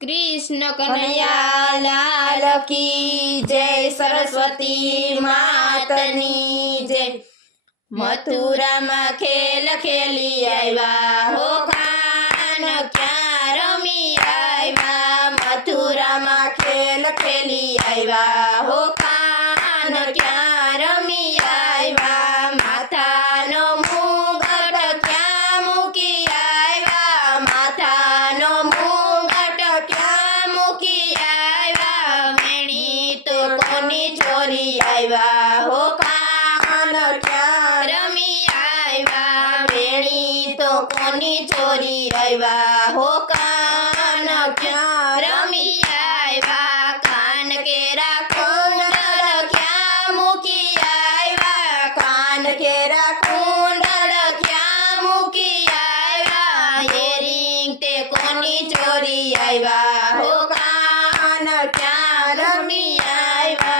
कृष्ण कन्हैया लाल की जय, सरस्वती मातनी जय। मथुरा में खेल खेली आया हो खान क्या रमी आया, मथुरा में खेल खेली आया हो खान क्या रमी आया, माथा नो मुगट क्या मूकी आया, माथा नो मुगट क्या मूकी आया, वेणी तो कोनी चोरी आया हो खान क्या रमी आया, वेणी तो कोनी चोरी आया हो कान क्या रमी आया, कान केरा कुंडल क्या मूकी आया, कान केरा कुंडल क्या मूकी आया, एरिंग ते कोनी चोरी आया हो कान क्या रमी आया,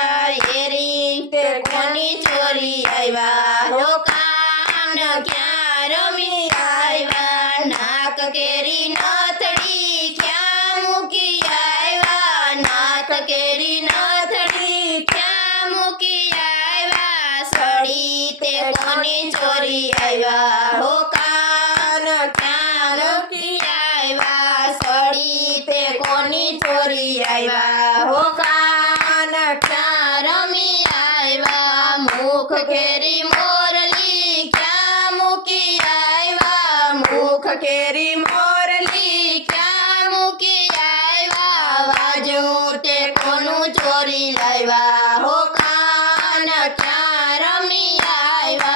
एरिंग ते कोनी चोरी आया हो कान क्या रमी आया, नाक केरी नाथड़ी क्या मूकी आया, नाक केरी नाथड़ी क्या मूकी आया, सड़ी ते कोनी चोरी आया हो कान क्या मूकी आया, सड़ी ते कोनी चोरी आया हो कान क्या रमी आया, मुख केरी मोरली क्या मूकी आया, मुख केरी मोरली क्या मूकी आया, बाजू ते कोनु चोरी लाया हो कान क्या रमी आया,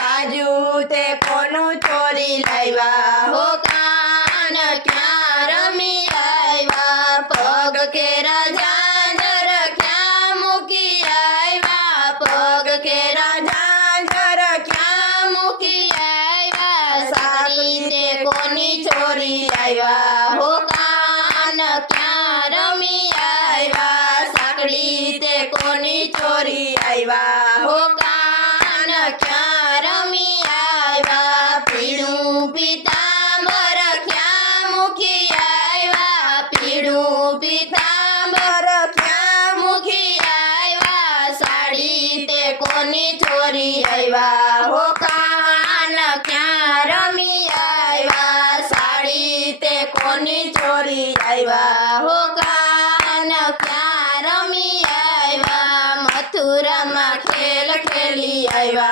बाजू ते कोनु चोरी लाया हो कान क्या रमी आया, पग केरा झांझर क्या मूकी आया, पग केरा झांझर क्या मूकी आया, साकड़ी ते कोनी चोरी आया हो कान क्या रमी आया, साकड़ी ते कोनी चोरी आया हो कान क्या रमी आया, पीड़ू पीतांबर क्या मूकी आया, पीड़ू पीतांबर क्या मूकी आया, साड़ी ते कोनी चोरी आया हो कान क्या रमी आया, साड़ी ते कोनी चोरी आया हो कान क्या रमी आया, मथुरा में खेल खेली आया।